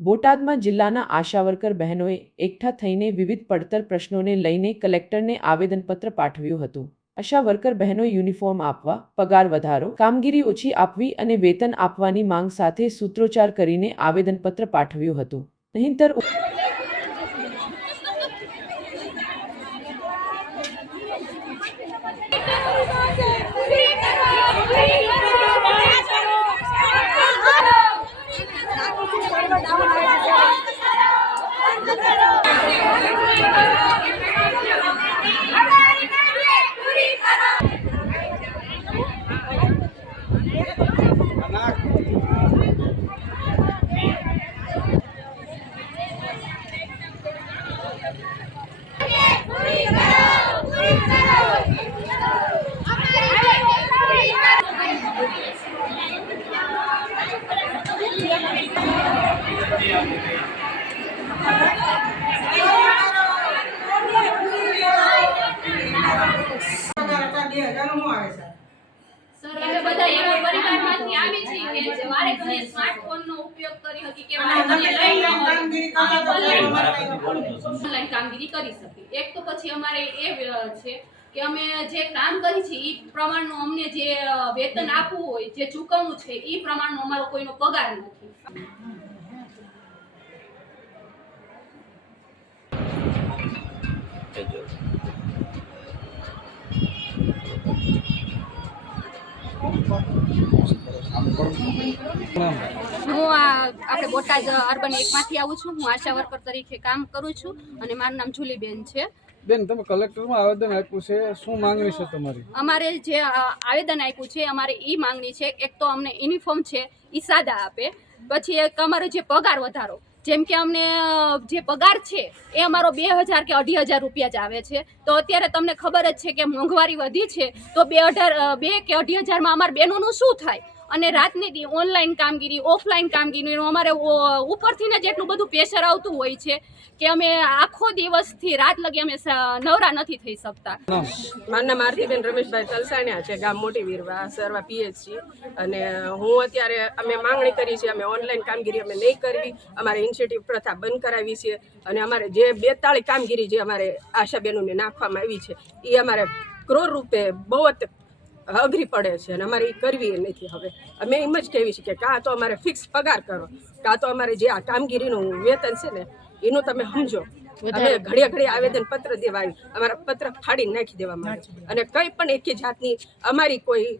બોટાદમાં જિલ્લાના આશા વર્કર બહેનોએ એકઠા થઈને વિવિધ પડતર પ્રશ્નોને લઈને કલેક્ટરને આવેદનપત્ર પાઠવ્યું હતું આશા વર્કર બહેનો યુનિફોર્મ આપવા પગાર વધારો કામગીરી ઓછી આપવી અને વેતન આપવાની માંગ સાથે સૂત્રોચ્ચાર કરીને આવેદનપત્ર પાઠવ્યું હતું નહીંતર પૂરી કરો પૂરી સર અમે બધા પરિવારમાંથી આવી કે સ્માર્ટફોનનો ઉપયોગ કરી હતી કે ઓનલાઈન કામગીરી કરી શકીએ. એક તો પછી અમારે એ છે કે અમે જે કામ કરી છે એ પ્રમાણનું અમને જે વેતન આપવું હોય જે ચૂકવવું છે એ પ્રમાણનો અમારો કોઈનો પગાર નથી. હું આ આપણે બોટાદ અર્બન એકમાંથી આવું છું. હું આશા વર્કર તરીકે કામ કરું છું અને મારું નામ જુલીબેન છે. બેન તમે કલેક્ટરમાં આવેદન આપ્યું છે. શું માંગણી છે તમારી? અમારે જે આવેદન આપ્યું છે અમારે એ માંગણી છે. એક તો અમને યુનિફોર્મ છે એ સાદા આપે. પછી એક અમારો જે પગાર વધારો જેમ કે અમને જે પગાર છે, એ અમારો બે હજાર કે અઢી હજાર રૂપિયા જ આવે છે. તો અત્યારે તમને ખબર જ છે કે મોંઘવારી વધી છે. તો બે અઢાર બે કે અઢી હજારમાં અમારા બહેનોનું શું થાય? અને રાતની ઓનલાઈન કામગીરી, ઓફલાઈન કામગીરીનું અમારે ઉપરથીને જ એટલું બધું પ્રેશર આવતું હોય છે કે અમે આખો દિવસથી રાત લગી અમે નવરા નથી થઈ શકતા. મારું નામ આરતીબેન રમેશભાઈ તલસાણિયા છે, ગામ મોટી વીરવા, સરવા પીએચસી. અને હું અત્યારે અમે માંગણી કરી છે, અમે ઓનલાઈન કામગીરી અમે નહીં કરવી. અમારે ઇન્સ્ટિટ્યૂટ પ્રથા બંધ કરાવી છે. અને અમારે જે બેતાળી કામગીરી જે અમારે આશાબેનોને નાખવામાં આવી છે એ અમારે ક્રોર રૂપે બહુ જ અઘરી પડે છે અને અમારે એ કરવી નથી હવે. અમે એમ જ કહેવી છે કે કાં તો અમારે ફિક્સ પગાર કરો. કાં તો અમારે જે આ કામગીરીનું વેતન છે ને એનું તમે સમજો. અમે ઘડીએ ઘડીએ આવેદન પત્ર દેવા આવી. અમારા પત્ર ફાડી નાખી દેવામાં આવે. અને કંઈ પણ એકી જાતની અમારી કોઈ